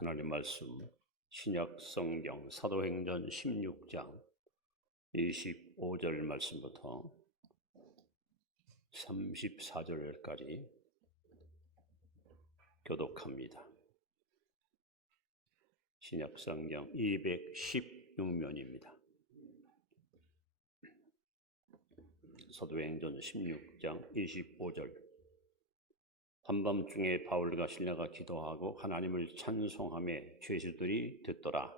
하나님 말씀 신약 성경 사도행전 16장 25절 말씀부터 34절까지 교독합니다. 신약 성경 216면입니다. 사도행전 16장 25절. 한밤중에 바울과 실라가 기도하고 하나님을 찬송하며 죄수들이 듣더라.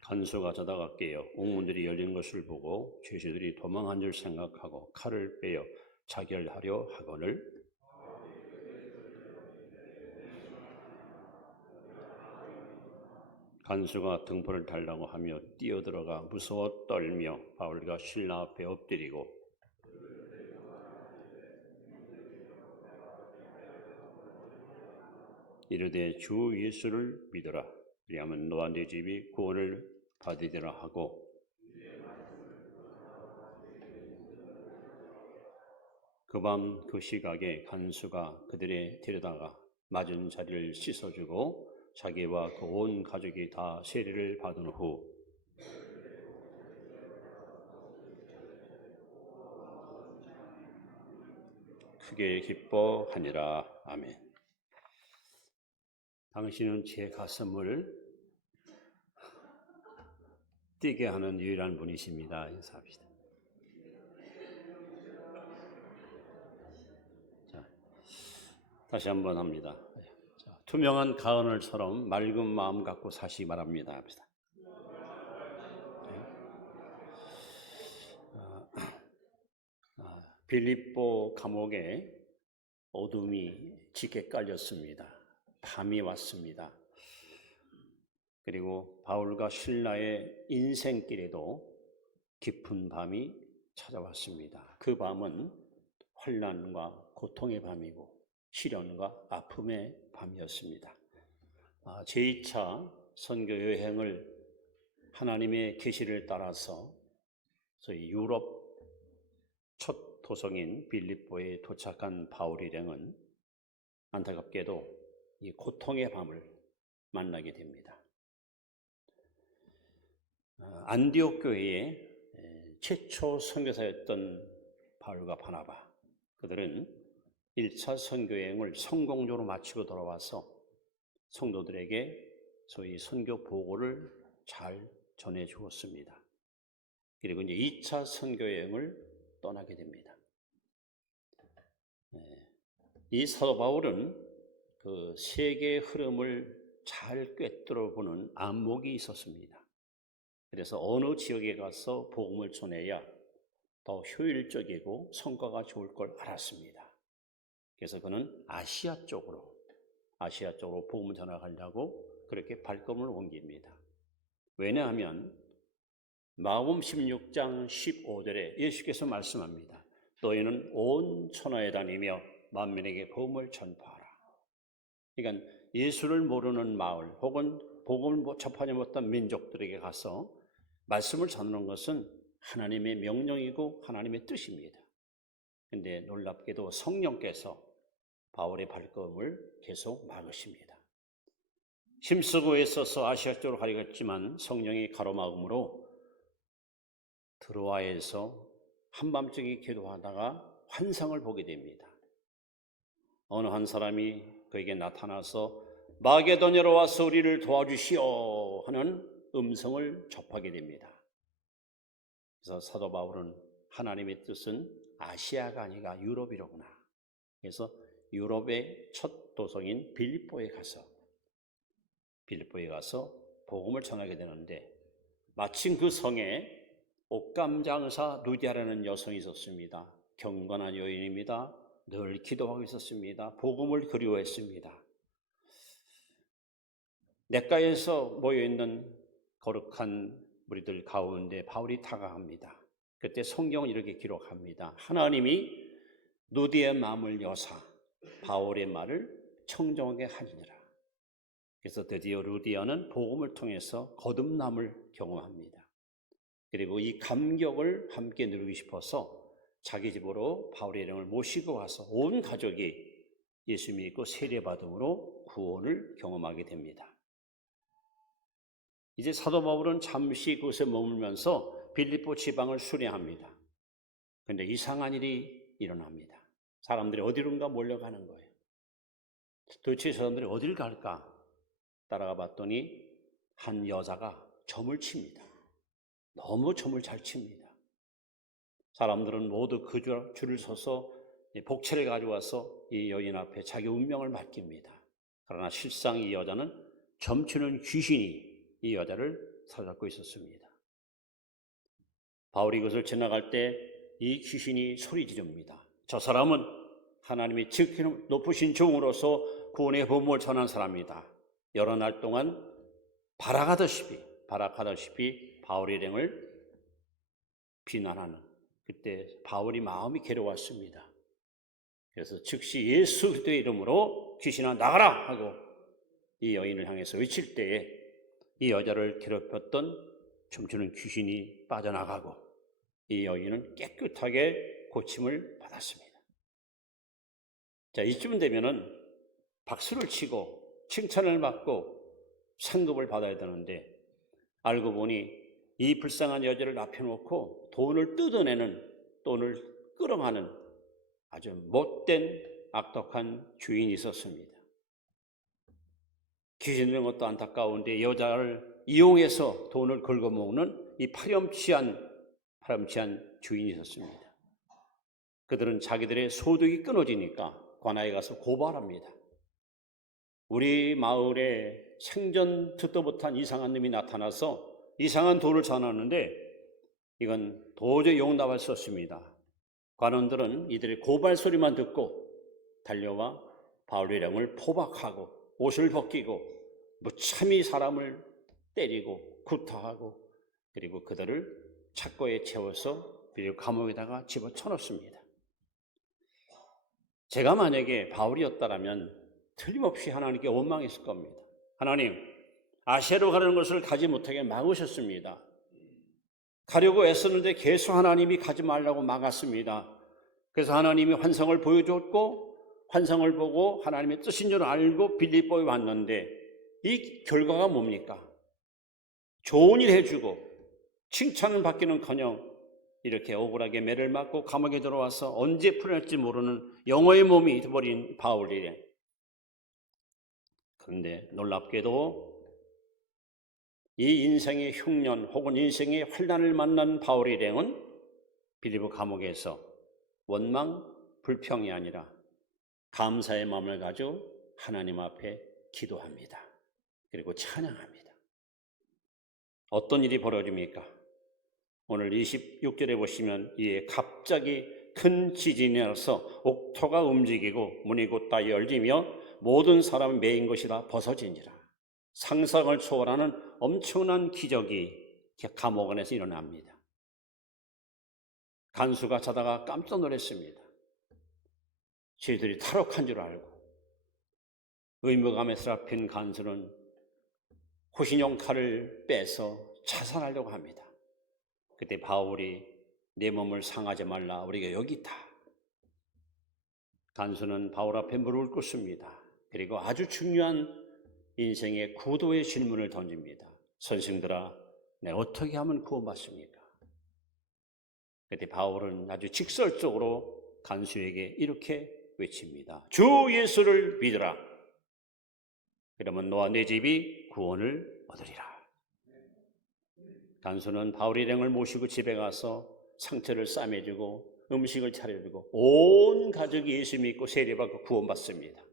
간수가 자다가 깨어 옥문들이 열린 것을 보고 죄수들이 도망한 줄 생각하고 칼을 빼어 자결하려 하거늘 간수가 등불을 달라고 하며 뛰어들어가 무서워 떨며 바울과 실라 앞에 엎드리고 이르되 주 예수를 믿어라. 그리하면 너와 네 집이 구원을 받으리라 하고 그 밤 그 시각에 간수가 그들의 데려다가 맞은 자리를 씻어주고 자기와 그 온 가족이 다 세례를 받은 후 크게 기뻐하니라. 아멘. 당신은 제 가슴을 뛰게 하는 유일한 분이십니다. 인사합시다. 자, 다시 한번 합니다. 자, 투명한 가은을처럼 맑은 마음 갖고 사시기 바랍니다. 합시다. 빌립보 감옥에 어둠이 짙게 깔렸습니다. 밤이 왔습니다. 그리고 바울과 실라의 인생길에도 깊은 밤이 찾아왔습니다. 그 밤은 환난과 고통의 밤이고 시련과 아픔의 밤이었습니다. 제2차 선교 여행을 하나님의 계시를 따라서 저희 유럽 첫 도성인 빌립보에 도착한 바울 일행은 안타깝게도 이 고통의 밤을 만나게 됩니다. 안디옥 교회의 최초 선교사였던 바울과 바나바, 그들은 1차 선교여행을 성공적으로 마치고 돌아와서 성도들에게 소위 선교 보고를 잘 전해 주었습니다. 그리고 이제 2차 선교여행을 떠나게 됩니다. 이 사도 바울은 그 세계의 흐름을 잘 꿰뚫어 보는 안목이 있었습니다. 그래서 어느 지역에 가서 복음을 전해야 더 효율적이고 성과가 좋을 걸 알았습니다. 그래서 그는 아시아 쪽으로 복음을 전하려고 그렇게 발걸음을 옮깁니다. 왜냐하면 마가복음 16장 15절에 예수께서 말씀합니다. 너희는 온 천하에 다니며 만민에게 복음을 전파하라. 그러니까 예수를 모르는 마을 혹은 복음을 접하지 못한 민족들에게 가서 말씀을 전하는 것은 하나님의 명령이고 하나님의 뜻입니다. 그런데 놀랍게도 성령께서 바울의 발걸음을 계속 막으십니다. 힘쓰고 애써서 아시아 쪽으로 가려고 했지만 성령이 가로막음으로 드로아에서 한밤중에 기도하다가 환상을 보게 됩니다. 어느 한 사람이 그에게 나타나서 마게도냐로 와서 우리를 도와주시오 하는 음성을 접하게 됩니다. 그래서 사도 바울은 하나님의 뜻은 아시아가 아니라 유럽이로구나. 그래서 유럽의 첫 도성인 빌립보에 가서 복음을 전하게 되는데 마침 그 성에 옥감장사 누디아라는 여성이 있었습니다. 경건한 여인입니다. 늘 기도하고 있었습니다. 복음을 그리워했습니다. 냇가에서 모여있는 거룩한 무리들 가운데 바울이 다가갑니다. 그때 성경은 이렇게 기록합니다. 하나님이 누디의 마음을 여사 바울의 말을 청정하게 하니라. 그래서 드디어 루디아는 복음을 통해서 거듭남을 경험합니다. 그리고 이 감격을 함께 누리고 싶어서 자기 집으로 바울의 일행을 모시고 와서 온 가족이 예수 믿고 세례받음으로 구원을 경험하게 됩니다. 이제 사도 바울은 잠시 그곳에 머물면서 빌립보 지방을 순회합니다. 그런데 이상한 일이 일어납니다. 사람들이 어디론가 몰려가는 거예요. 도대체 사람들이 어딜 갈까? 따라가 봤더니 한 여자가 점을 칩니다. 너무 점을 잘 칩니다. 사람들은 모두 그 줄을 서서 복채를 가져와서 이 여인 앞에 자기 운명을 맡깁니다. 그러나 실상 이 여자는 점치는 귀신이 이 여자를 사로잡고 있었습니다. 바울이 이것을 지나갈 때 이 귀신이 소리 지릅니다. 저 사람은 하나님이 지키는 높으신 종으로서 구원의 복음을 전한 사람이다. 여러 날 동안 발악하다시피 바울의 일행을 비난하는, 그때 바울이 마음이 괴로웠습니다. 그래서 즉시 예수 그리스도의 이름으로 귀신아 나가라 하고 이 여인을 향해서 외칠 때에 이 여자를 괴롭혔던 춤추는 귀신이 빠져나가고 이 여인은 깨끗하게 고침을 받았습니다. 자, 이쯤 되면은 박수를 치고 칭찬을 받고 상급을 받아야 되는데 알고 보니 이 불쌍한 여자를 앞에 놓고 돈을 뜯어내는, 돈을 끌어가는 아주 못된 악독한 주인이 있었습니다. 귀신 들은 것도 안타까운데 여자를 이용해서 돈을 긁어먹는 이 파렴치한 주인이 있었습니다. 그들은 자기들의 소득이 끊어지니까 관아에 가서 고발합니다. 우리 마을에 생전 듣도 못한 이상한 놈이 나타나서 이상한 돈을 전하는데 이건 도저히 용납할 수 없습니다. 관원들은 이들의 고발 소리만 듣고 달려와 바울의 일행을 포박하고 옷을 벗기고 무참히 사람을 때리고 구타하고 그리고 그들을 착고에 채워서 그리고 감옥에다가 집어쳐넣습니다. 제가 만약에 바울이었다면 틀림없이 하나님께 원망했을 겁니다. 하나님, 아시아로 가는 것을 가지 못하게 막으셨습니다. 가려고 애썼는데 계속 하나님이 가지 말라고 막았습니다. 그래서 하나님이 환상을 보여줬고 환상을 보고 하나님의 뜻인 줄 알고 빌립보에 왔는데 이 결과가 뭡니까? 좋은 일 해주고 칭찬을 받기는커녕 이렇게 억울하게 매를 맞고 감옥에 들어와서 언제 풀릴지 모르는 영혼의 몸이 돼버린 바울이래. 그런데 놀랍게도 이 인생의 흉년 혹은 인생의 환난을 만난 바울 일행은 빌립보 감옥에서 원망, 불평이 아니라 감사의 마음을 가지고 하나님 앞에 기도합니다. 그리고 찬양합니다. 어떤 일이 벌어집니까? 오늘 26절에 보시면 이에 갑자기 큰 지진이 나서 옥토가 움직이고 문이 곧다 열리며 모든 사람이 메인 것이 다 벗어지니라. 상상을 초월하는 엄청난 기적이 감옥 안에서 일어납니다. 간수가 자다가 깜짝 놀랐습니다. 저희들이 탈옥한 줄 알고 의무감에 쓰라핀 간수는 호신용 칼을 빼서 자살하려고 합니다. 그때 바울이 내 몸을 상하지 말라, 우리가 여기 있다. 간수는 바울 앞에 무릎을 꿇습니다. 그리고 아주 중요한 인생의 구도의 질문을 던집니다. 선생들아, 내가 어떻게 하면 구원받습니까? 그때 바울은 아주 직설적으로 간수에게 이렇게 외칩니다. 주 예수를 믿으라. 그러면 너와 내 집이 구원을 얻으리라. 간수는 바울 일행을 모시고 집에 가서 상처를 싸매주고 음식을 차려주고 온 가족이 예수 믿고 세례받고 구원받습니다.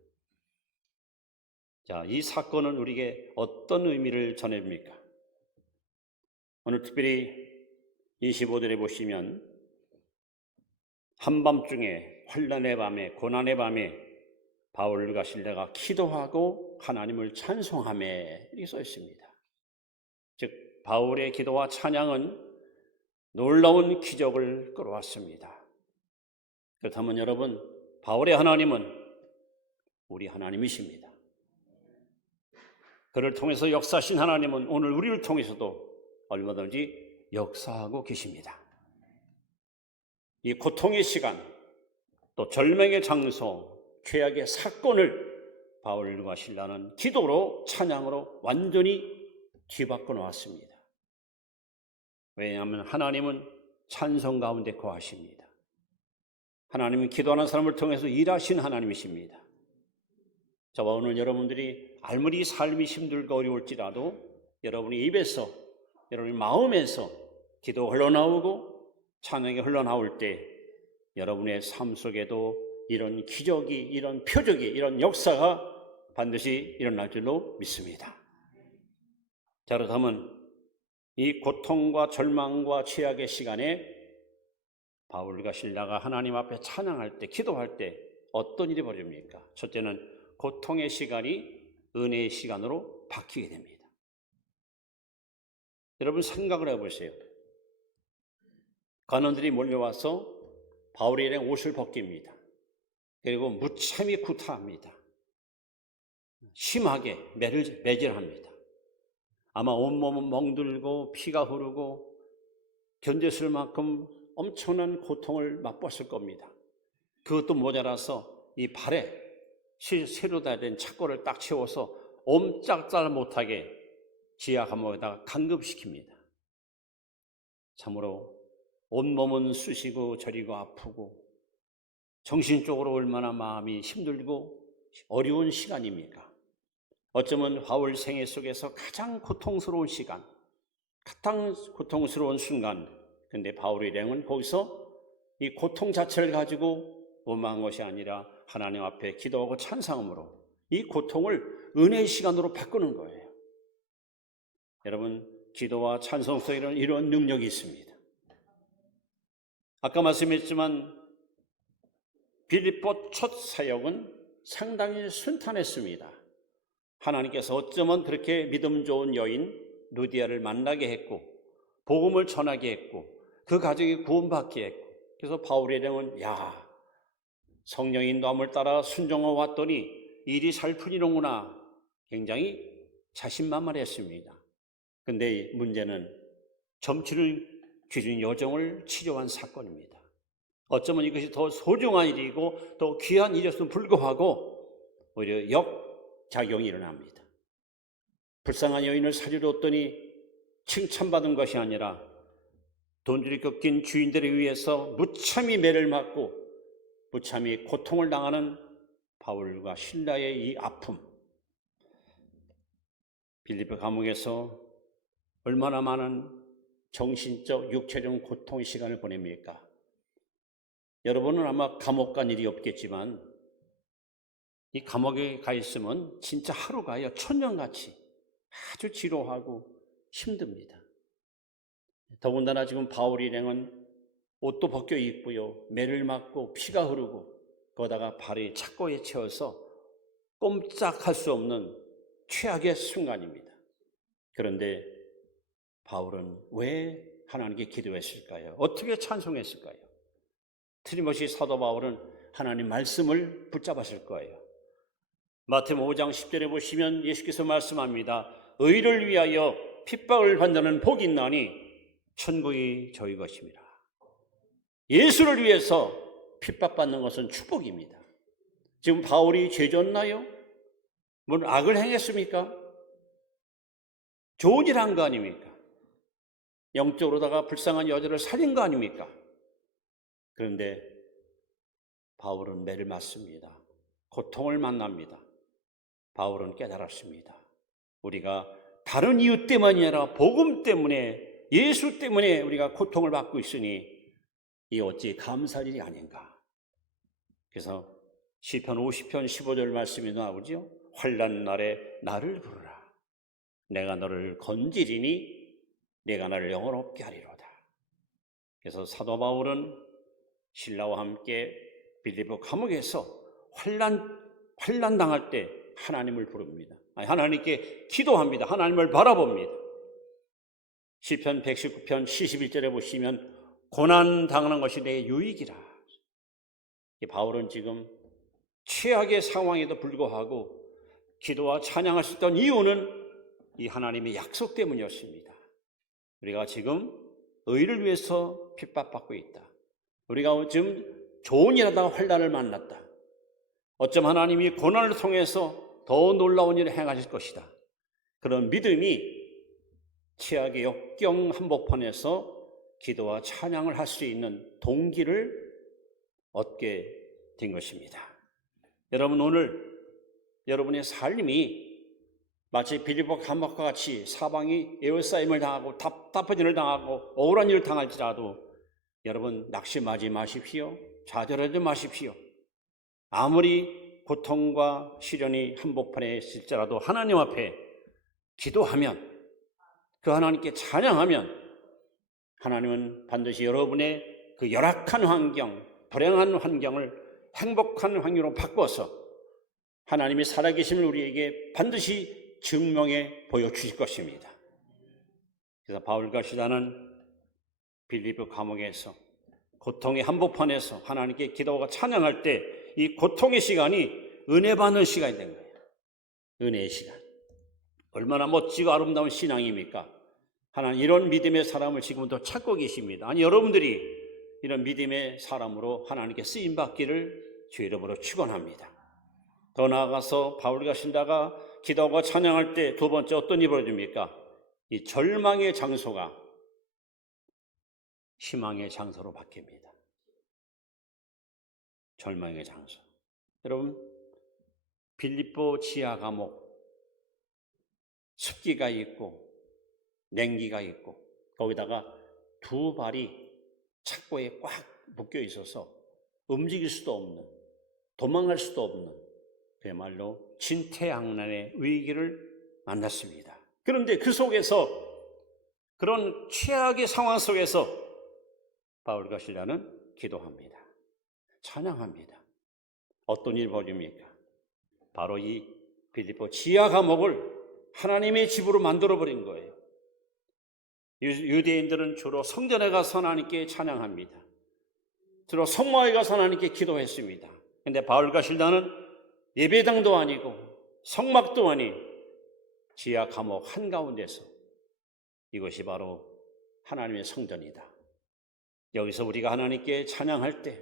자, 이 사건은 우리에게 어떤 의미를 전해줍니까? 오늘 특별히 25절에 보시면 한밤중에 환난의 밤에 고난의 밤에 바울과 실라가 기도하고 하나님을 찬송하며 이렇게 써 있습니다. 즉 바울의 기도와 찬양은 놀라운 기적을 끌어왔습니다. 그렇다면 여러분, 바울의 하나님은 우리 하나님이십니다. 그를 통해서 역사하신 하나님은 오늘 우리를 통해서도 얼마든지 역사하고 계십니다. 이 고통의 시간, 또 절망의 장소, 죄악의 사건을 바울과 실라는 기도로, 찬양으로 완전히 뒤바꿔 놓았습니다. 왜냐하면 하나님은 찬송 가운데 거하십니다. 하나님은 기도하는 사람을 통해서 일하신 하나님이십니다. 저와 오늘 여러분들이 아무리 삶이 힘들고 어려울지라도 여러분의 입에서, 여러분의 마음에서 기도가 흘러나오고 찬양이 흘러나올 때 여러분의 삶 속에도 이런 기적이, 이런 표적이, 이런 역사가 반드시 일어날 줄로 믿습니다. 자, 그렇다면 이 고통과 절망과 죄악의 시간에 바울과 실라가 하나님 앞에 찬양할 때, 기도할 때 어떤 일이 벌어집니까? 첫째는 고통의 시간이 은혜의 시간으로 바뀌게 됩니다. 여러분 생각을 해보세요. 관원들이 몰려와서 바울의 일행 옷을 벗깁니다. 그리고 무참히 구타합니다. 심하게 매질합니다. 아마 온몸은 멍들고 피가 흐르고 견뎠을 만큼 엄청난 고통을 맛봤을 겁니다. 그것도 모자라서 이 발에 새로 된 착고를 딱 채워서 옴짝달 못하게 지하 감옥에다가 감금시킵니다. 참으로 온몸은 쑤시고 저리고 아프고 정신적으로 얼마나 마음이 힘들고 어려운 시간입니까? 어쩌면 바울 생애 속에서 가장 고통스러운 시간, 가장 고통스러운 순간. 근데 바울의 일행은 거기서 이 고통 자체를 가지고 원망한 것이 아니라 하나님 앞에 기도하고 찬송함으로 이 고통을 은혜의 시간으로 바꾸는 거예요. 여러분, 기도와 찬송 속에는 이런 능력이 있습니다. 아까 말씀했지만 빌립보 첫 사역은 상당히 순탄했습니다. 하나님께서 어쩌면 그렇게 믿음 좋은 여인 루디아를 만나게 했고 복음을 전하게 했고 그 가정이 구원받게 했고, 그래서 바울의 일행은 성령의 인도함을 따라 순종하고 왔더니 일이 잘 풀리는구나, 굉장히 자신만만했습니다. 근데 문제는 점치를 기준 여정을 치료한 사건입니다. 어쩌면 이것이 더 소중한 일이고 더 귀한 일이었음에도 불구하고 오히려 역작용이 일어납니다. 불쌍한 여인을 살려줬더니 칭찬받은 것이 아니라 돈줄이 꺾인 주인들에 의해서 무참히 매를 맞고 무참히 고통을 당하는 바울과 실라의 이 아픔, 빌립보 감옥에서 얼마나 많은 정신적, 육체적 고통의 시간을 보냅니까? 여러분은 아마 감옥 간 일이 없겠지만 이 감옥에 가 있으면 진짜 하루가요 천년같이 아주 지루하고 힘듭니다. 더군다나 지금 바울 일행은 옷도 벗겨 입고요, 매를 맞고 피가 흐르고 거기다가 발이 착고에 채워서 꼼짝할 수 없는 최악의 순간입니다. 그런데 바울은 왜 하나님께 기도했을까요? 어떻게 찬송했을까요? 틀림없이 사도 바울은 하나님 말씀을 붙잡았을 거예요. 마태복음 5장 10절에 보시면 예수께서 말씀합니다. 의를 위하여 핍박을 받는 복이 있나니 천국이 저희 것입니다. 예수를 위해서 핍박받는 것은 축복입니다. 지금 바울이 죄 졌나요? 뭘 악을 행했습니까? 좋은 일 한 거 아닙니까? 영적으로다가 불쌍한 여자를 살린 거 아닙니까? 그런데 바울은 매를 맞습니다. 고통을 만납니다. 바울은 깨달았습니다. 우리가 다른 이유 때문이 아니라 복음 때문에, 예수 때문에 우리가 고통을 받고 있으니 이 어찌 감사할 일이 아닌가. 그래서 시편 50편 15절 말씀이 나오죠. 환난 날에 나를 부르라. 내가 너를 건지리니 내가 나를 영원롭게 하리로다. 그래서 사도 바울은 신라와 함께 빌립보 감옥에서 환난 당할 때 하나님을 부릅니다. 하나님께 기도합니다. 하나님을 바라봅니다. 시편 119편 71절에 보시면 고난 당하는 것이 내 유익이라. 바울은 지금 최악의 상황에도 불구하고 기도와 찬양할 수 있던 이유는 이 하나님의 약속 때문이었습니다. 우리가 지금 의를 위해서 핍박받고 있다. 우리가 지금 좋은 일 하다가 환난을 만났다. 어쩜 하나님이 고난을 통해서 더 놀라운 일을 행하실 것이다. 그런 믿음이 최악의 역경 한복판에서 기도와 찬양을 할 수 있는 동기를 얻게 된 것입니다. 여러분, 오늘 여러분의 삶이 마치 빌립보 감옥과 같이 사방이 에워싸임을 당하고 답답해진을 당하고 억울한 일을 당할지라도 여러분 낙심하지 마십시오. 좌절하지 마십시오. 아무리 고통과 시련이 한복판에 있을지라도 하나님 앞에 기도하면, 그 하나님께 찬양하면 하나님은 반드시 여러분의 그 열악한 환경, 불행한 환경을 행복한 환경으로 바꿔서 하나님의 살아계심을 우리에게 반드시 증명해 보여주실 것입니다. 그래서 바울과 시라는 빌립보 감옥에서 고통의 한복판에서 하나님께 기도하고 찬양할 때 이 고통의 시간이 은혜 받는 시간이 된 거예요. 은혜의 시간. 얼마나 멋지고 아름다운 신앙입니까? 하나님 이런 믿음의 사람을 지금도 찾고 계십니다. 아니, 여러분들이 이런 믿음의 사람으로 하나님께 쓰임받기를 주의 이름으로 축원합니다. 더 나아가서 바울과 신라가 기도하고 찬양할 때 두 번째 어떤 일이 벌어집니까? 이 절망의 장소가 희망의 장소로 바뀝니다. 절망의 장소. 여러분, 빌립보 지하 감옥, 습기가 있고 냉기가 있고 거기다가 두 발이 착고에 꽉 묶여 있어서 움직일 수도 없는, 도망갈 수도 없는 그야말로 진퇴양난의 위기를 만났습니다. 그런데 그 속에서, 그런 최악의 상황 속에서 바울과 실라는 기도합니다. 찬양합니다. 어떤 일이 벌입니까? 바로 이 빌립보 지하 감옥을 하나님의 집으로 만들어버린 거예요. 유대인들은 주로 성전에 가서 하나님께 찬양합니다. 주로 성막에 가서 하나님께 기도했습니다. 그런데 바울과 실라는 예배당도 아니고 성막도 아닌 지하 감옥 한가운데서 이것이 바로 하나님의 성전이다. 여기서 우리가 하나님께 찬양할 때,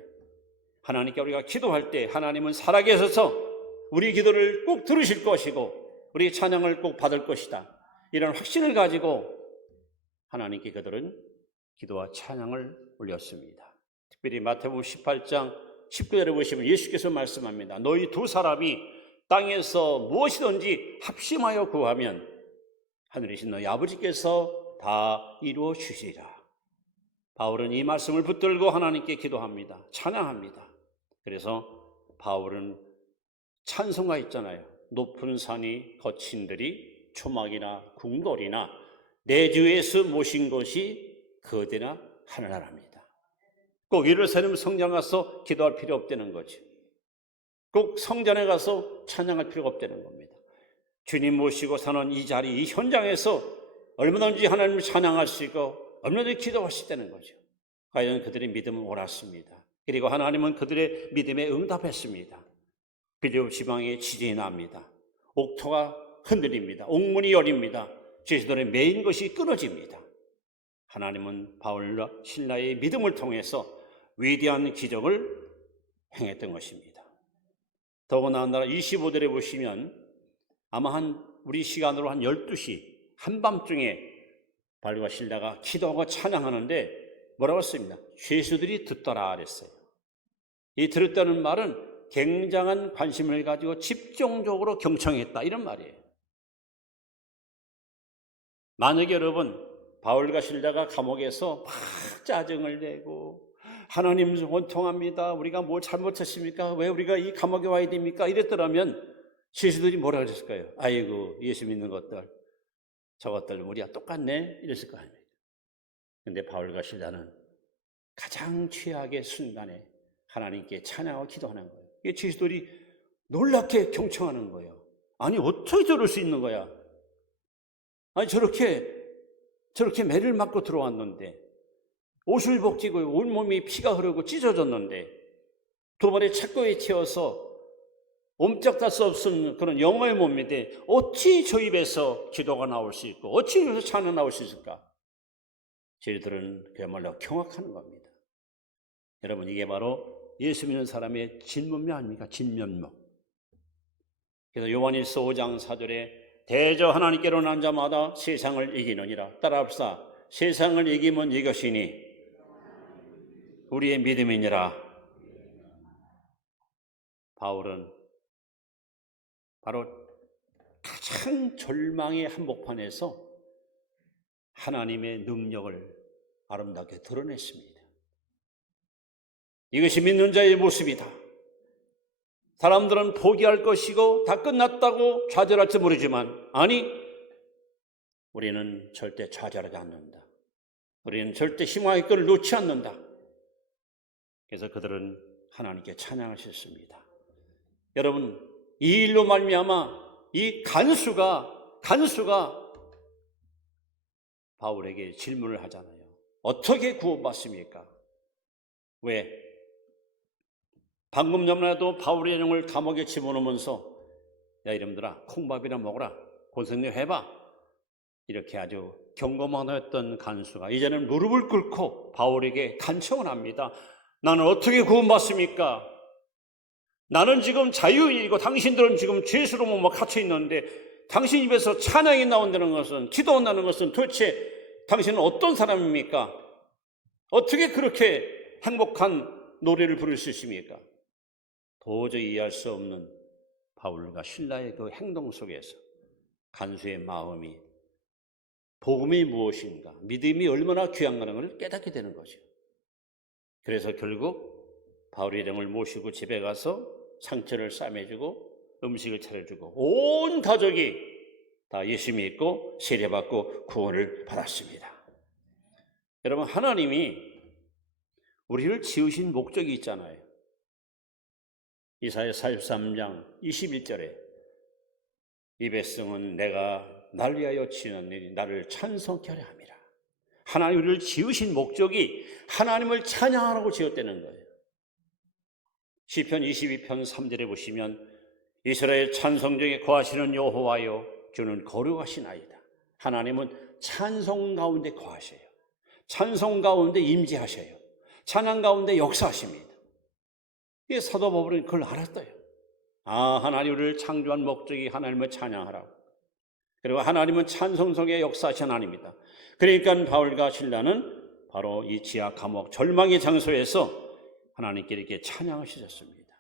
하나님께 우리가 기도할 때 하나님은 살아계셔서 우리 기도를 꼭 들으실 것이고 우리 찬양을 꼭 받을 것이다. 이런 확신을 가지고 하나님께 그들은 기도와 찬양을 올렸습니다. 특별히 마태복음 18장 19절에 보시면 예수께서 말씀합니다. 너희 두 사람이 땅에서 무엇이든지 합심하여 구하면 하늘이신 너희 아버지께서 다 이루어 주시리라. 바울은 이 말씀을 붙들고 하나님께 기도합니다. 찬양합니다. 그래서 바울은 찬송가 있잖아요. 높은 산이 거친들이 초막이나 궁궐이나 내 주 예수 모신 것이 거대나 하늘나라입니다. 꼭 예루살렘 성전 가서 기도할 필요 없다는 거죠. 꼭 성전에 가서 찬양할 필요가 없다는 겁니다. 주님 모시고 사는 이 자리, 이 현장에서 얼마든지 하나님을 찬양할 수 있고 얼마든지 기도할 수 있다는 거죠. 과연 그들의 믿음은 옳았습니다. 그리고 하나님은 그들의 믿음에 응답했습니다. 빌립보 지방에 지진이 납니다. 옥토가 흔들립니다. 옥문이 열립니다. 제자들의 메인 것이 끊어집니다. 하나님은 바울과 실라의 믿음을 통해서 위대한 기적을 행했던 것입니다. 더구나 25절에 보시면 아마 우리 시간으로 한 12시 한밤중에 바울과 실라가 기도하고 찬양하는데 뭐라고 했습니다? 죄수들이 듣더라 그랬어요. 이 들었다는 말은 굉장한 관심을 가지고 집중적으로 경청했다 이런 말이에요. 만약에 여러분 바울과 실라가 감옥에서 막 짜증을 내고 하나님 원통합니다. 우리가 뭘 잘못했습니까? 왜 우리가 이 감옥에 와야 됩니까? 이랬더라면 죄수들이 뭐라 그랬을까요? 아이고 예수 믿는 것들 저것들 우리와 똑같네 이랬을 거 아닙니까? 그런데 바울과 실라는 가장 최악의 순간에 하나님께 찬양하고 기도하는 거예요. 이 죄수들이 놀랍게 경청하는 거예요. 아니 어떻게 저럴 수 있는 거야? 아니 저렇게 매를 맞고 들어왔는데 옷을 벗기고 온몸이 피가 흐르고 찢어졌는데 두 발에 착고에 튀어서 옴짝달 수 없은 그런 영어의 몸인데 어찌 저 입에서 기도가 나올 수 있고 어찌 여기서 찬양 나올 수 있을까? 저희들은 그야말로 경악하는 겁니다. 여러분, 이게 바로 예수 믿는 사람의 진면목 아닙니까? 진면목. 그래서 요한일서 5장 4절에 대저 하나님께로 난 자마다 세상을 이기느니라. 따라합시다. 세상을 이기면 이것이니 우리의 믿음이니라. 바울은 바로 가장 절망의 한복판에서 하나님의 능력을 아름답게 드러냈습니다. 이것이 믿는 자의 모습이다. 사람들은 포기할 것이고 다 끝났다고 좌절할지 모르지만, 아니, 우리는 절대 좌절하지 않는다. 우리는 절대 희망의 끈을 놓지 않는다. 그래서 그들은 하나님께 찬양하셨습니다. 여러분, 이 일로 말미암아 이 간수가 바울에게 질문을 하잖아요. 어떻게 구원받습니까? 왜? 방금 전에도 바울의 영을 감옥에 집어넣으면서 야, 이놈들아, 콩밥이나 먹어라, 고생을 해봐, 이렇게 아주 경고만했던 간수가 이제는 무릎을 꿇고 바울에게 간청을 합니다. 나는 어떻게 구원받습니까? 나는 지금 자유인이고 당신들은 지금 죄수로 갇혀 있는데 당신 입에서 찬양이 나온다는 것은, 기도 온다는 것은 도대체 당신은 어떤 사람입니까? 어떻게 그렇게 행복한 노래를 부를 수 있습니까? 도저히 이해할 수 없는 바울과 실라의 그 행동 속에서 간수의 마음이 복음이 무엇인가, 믿음이 얼마나 귀한가라는 걸 깨닫게 되는 거죠. 그래서 결국 바울의 일행을 모시고 집에 가서 상처를 싸매주고 음식을 차려주고 온 가족이 다 예수 믿고 세례받고 구원을 받았습니다. 여러분, 하나님이 우리를 지으신 목적이 있잖아요. 이사야 43장 21절에 이 백성은 내가 날 위하여 지었느니 나를 찬송케 하려 함이라. 하나님 우리를 지으신 목적이 하나님을 찬양하라고 지었다는 거예요. 시편 22편 3절에 보시면 이스라엘 찬송 중에 거하시는 여호와여 주는 거룩하시나이다. 하나님은 찬송 가운데 거하셔요. 찬송 가운데 임재하셔요. 찬양 가운데 역사하십니다. 이 사도 바울은 그걸 알았어요. 하나님 우리를 창조한 목적이 하나님을 찬양하라고. 그리고 하나님은 찬송 속에 역사하신 하나님입니다. 그러니까 바울과 신라는 바로 이 지하 감옥 절망의 장소에서 하나님께 이렇게 찬양하셨습니다.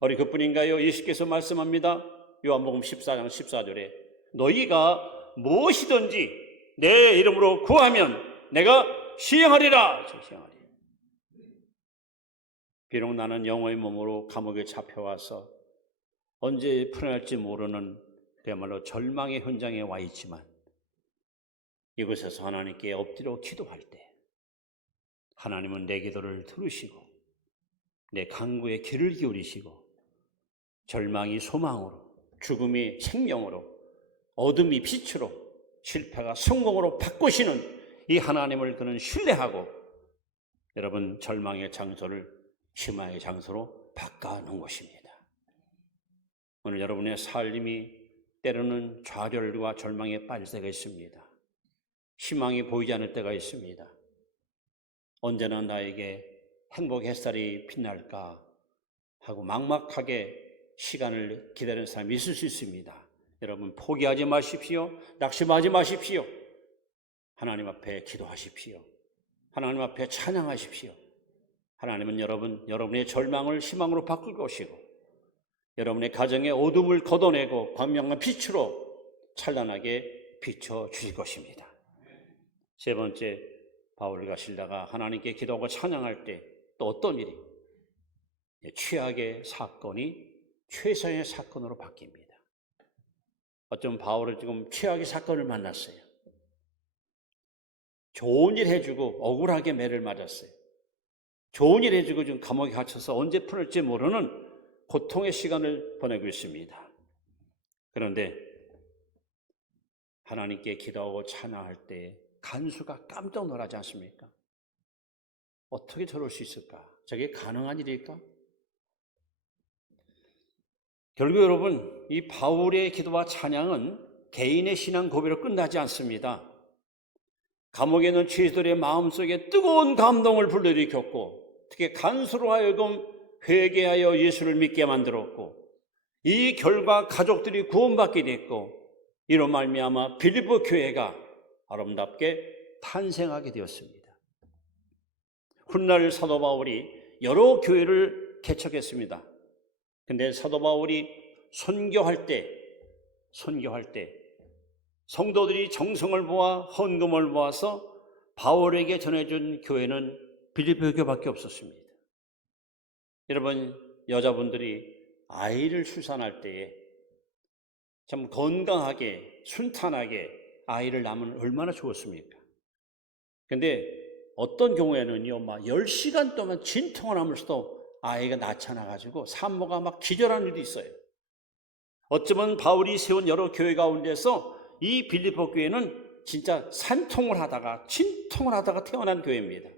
우리 그뿐인가요? 예수께서 말씀합니다. 요한복음 14장 14절에 너희가 무엇이든지 내 이름으로 구하면 내가 시행하리라. 비록 나는 영혼의 몸으로 감옥에 잡혀와서 언제 풀어날지 모르는 그야말로 절망의 현장에 와 있지만 이곳에서 하나님께 엎드려 기도할 때 하나님은 내 기도를 들으시고 내 간구에 귀를 기울이시고 절망이 소망으로, 죽음이 생명으로, 어둠이 빛으로, 실패가 성공으로 바꾸시는 이 하나님을 그는 신뢰하고 여러분 절망의 장소를 희망의 장소로 바꿔놓은 것입니다. 오늘 여러분의 삶이 때로는 좌절과 절망에 빠질 때가 있습니다. 희망이 보이지 않을 때가 있습니다. 언제나 나에게 행복 햇살이 빛날까 하고 막막하게 시간을 기다리는 사람이 있을 수 있습니다. 여러분 포기하지 마십시오. 낙심하지 마십시오. 하나님 앞에 기도하십시오. 하나님 앞에 찬양하십시오. 하나님은 여러분의 절망을 희망으로 바꿀 것이고 여러분의 가정의 어둠을 걷어내고 광명한 빛으로 찬란하게 비춰주실 것입니다. 세 번째, 바울과 실라가 하나님께 기도하고 찬양할 때 또 어떤 일이? 최악의 사건이 최상의 사건으로 바뀝니다. 어쩌면 바울은 지금 최악의 사건을 만났어요. 좋은 일 해주고 억울하게 매를 맞았어요. 좋은 일 해주고 지금 감옥에 갇혀서 언제 풀을지 모르는 고통의 시간을 보내고 있습니다. 그런데 하나님께 기도하고 찬양할 때 간수가 깜짝 놀라지 않습니까? 어떻게 저럴 수 있을까? 저게 가능한 일일까? 결국 여러분, 이 바울의 기도와 찬양은 개인의 신앙 고백으로 끝나지 않습니다. 감옥에 있는 죄수들의 마음속에 뜨거운 감동을 불러일으켰고, 특히 간수로 하여금 회개하여 예수를 믿게 만들었고, 이 결과 가족들이 구원받게 됐고, 이로 말미암아 빌립보 교회가 아름답게 탄생하게 되었습니다. 훗날 사도 바울이 여러 교회를 개척했습니다. 근데 사도 바울이 선교할 때 성도들이 정성을 보아 헌금을 모아서 바울에게 전해준 교회는 빌립보 교회밖에 없었습니다. 여러분, 여자분들이 아이를 출산할 때에 참 건강하게 순탄하게 아이를 낳으면 얼마나 좋았습니까? 근데 어떤 경우에는요, 막 10시간 동안 진통을 하면서도 아이가 낳지 않아가지고 산모가 막 기절하는 일도 있어요. 어쩌면 바울이 세운 여러 교회 가운데서 이 빌립보 교회는 진짜 산통을 하다가 진통을 하다가 태어난 교회입니다.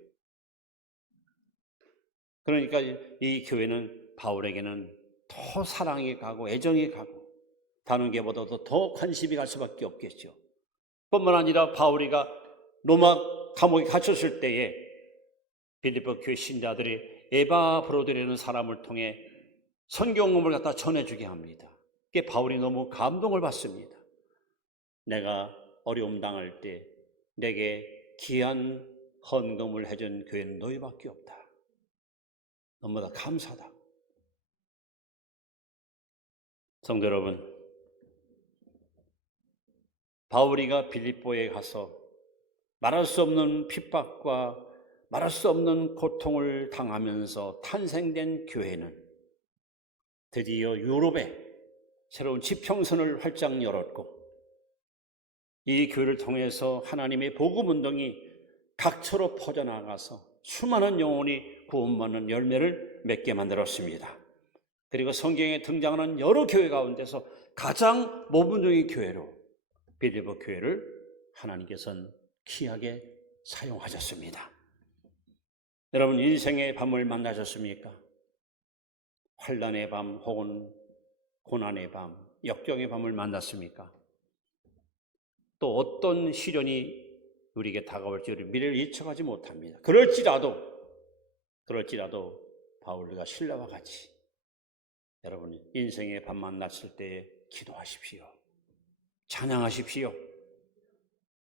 그러니까 이 교회는 바울에게는 더 사랑이 가고 애정이 가고 다른 교회보다도 더 관심이 갈 수밖에 없겠죠. 뿐만 아니라 바울이가 로마 감옥에 갇혔을 때에 빌립보 교회 신자들이 에바브로드라는 사람을 통해 선교응음을 갖다 전해주게 합니다. 그게 바울이 너무 감동을 받습니다. 내가 어려움 당할 때 내게 귀한 헌금을 해준 교회는 너희밖에 없다. 너무나 감사하다. 성도 여러분, 바울이가 빌립보에 가서 말할 수 없는 핍박과 말할 수 없는 고통을 당하면서 탄생된 교회는 드디어 유럽에 새로운 지평선을 활짝 열었고, 이 교회를 통해서 하나님의 복음 운동이 각처로 퍼져나가서 수많은 영혼이 구원받는 열매를 맺게 만들었습니다. 그리고 성경에 등장하는 여러 교회 가운데서 가장 모범적인 교회로 빌립보 교회를 하나님께서는 귀하게 사용하셨습니다. 여러분, 인생의 밤을 만나셨습니까? 환난의 밤 혹은 고난의 밤, 역경의 밤을 만났습니까? 또 어떤 시련이 우리에게 다가올지 우리 미래를 예측하지 못합니다. 그럴지라도 바울과 실라와 같이 여러분 인생의 밤 만났을 때 기도하십시오. 찬양하십시오.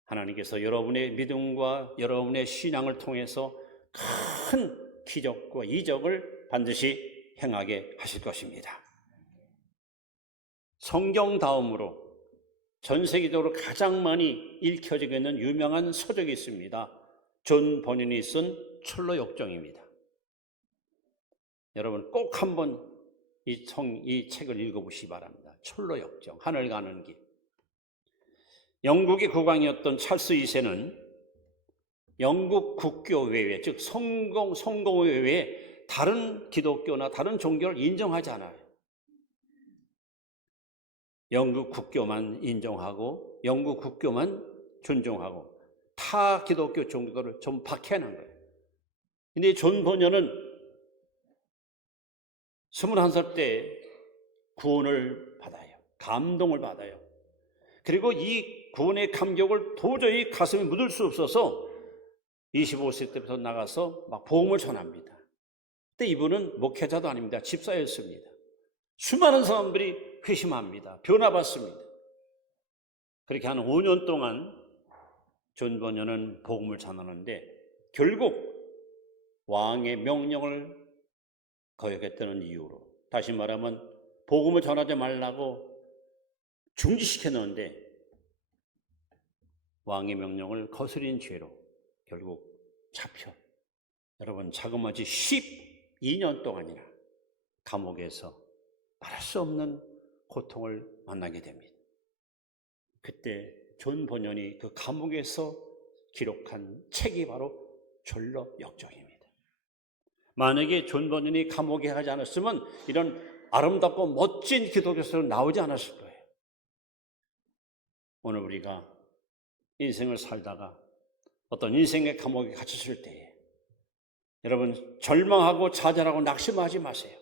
하나님께서 여러분의 믿음과 여러분의 신앙을 통해서 큰 기적과 이적을 반드시 행하게 하실 것입니다. 성경 다음으로 전 세계적으로 가장 많이 읽혀지고 있는 유명한 서적이 있습니다. 존 버년이 쓴 철로 역정입니다. 여러분 꼭 한번 이 책을 읽어보시기 바랍니다. 철로 역정, 하늘 가는 길. 영국의 국왕이었던 찰스 2세는 영국 국교 외에, 즉 성공회 외에 다른 기독교나 다른 종교를 인정하지 않아요. 영국 국교만 인정하고 영국 국교만 존중하고 타 기독교 종교를 좀 박해하는 거예요. 근데 존 버년은 21살 때 구원을 받아요. 감동을 받아요. 그리고 이 구원의 감격을 도저히 가슴에 묻을 수 없어서 25세 때부터 나가서 막 복음을 전합니다. 그때 이분은 목회자도 아닙니다. 집사였습니다. 수많은 사람들이 회심합니다. 변화받습니다. 그렇게 한 5년 동안 존 버년은 복음을 전하는데 결국 왕의 명령을 거역했다는 이유로, 다시 말하면 복음을 전하지 말라고 중지시켰는데 왕의 명령을 거스린 죄로 결국 잡혀 여러분 자그마치 12년 동안이나 감옥에서 말할 수 없는 고통을 만나게 됩니다. 그때 존 버년이 그 감옥에서 기록한 책이 바로 철로 역정입니다. 만약에 존 버년이 감옥에 가지 않았으면 이런 아름답고 멋진 기독교서는 나오지 않았을 거예요. 오늘 우리가 인생을 살다가 어떤 인생의 감옥에 갇혔을 때에 여러분 절망하고 좌절하고 낙심하지 마세요.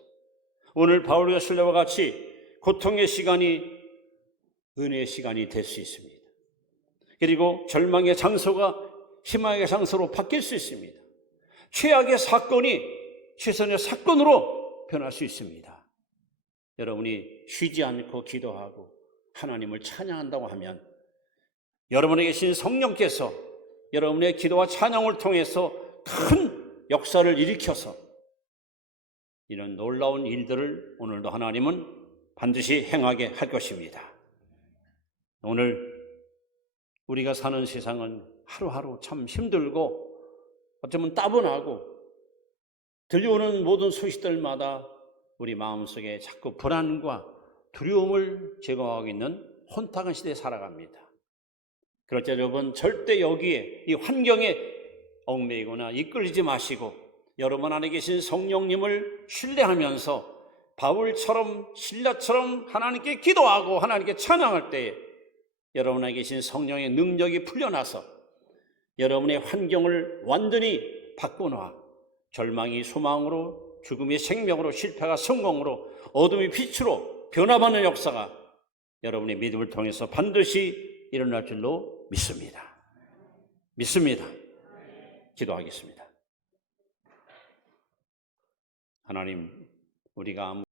오늘 바울과 실라와 같이 고통의 시간이 은혜의 시간이 될 수 있습니다. 그리고 절망의 장소가 희망의 장소로 바뀔 수 있습니다. 최악의 사건이 최선의 사건으로 변할 수 있습니다. 여러분이 쉬지 않고 기도하고 하나님을 찬양한다고 하면 여러분에 계신 성령께서 여러분의 기도와 찬양을 통해서 큰 역사를 일으켜서 이런 놀라운 일들을 오늘도 하나님은 반드시 행하게 할 것입니다. 오늘 우리가 사는 세상은 하루하루 참 힘들고 어쩌면 따분하고 들려오는 모든 소식들마다 우리 마음속에 자꾸 불안과 두려움을 제공하고 있는 혼탁한 시대에 살아갑니다. 그럴 때 여러분 절대 여기에 이 환경에 얽매이거나 이끌리지 마시고 여러분 안에 계신 성령님을 신뢰하면서 바울처럼 신라처럼 하나님께 기도하고 하나님께 찬양할 때에 여러분 안에 계신 성령의 능력이 풀려나서 여러분의 환경을 완전히 바꿔놔 절망이 소망으로 죽음이 생명으로 실패가 성공으로 어둠이 빛으로 변화받는 역사가 여러분의 믿음을 통해서 반드시 일어날 줄로 믿습니다. 믿습니다. 기도하겠습니다. 하나님, 우리가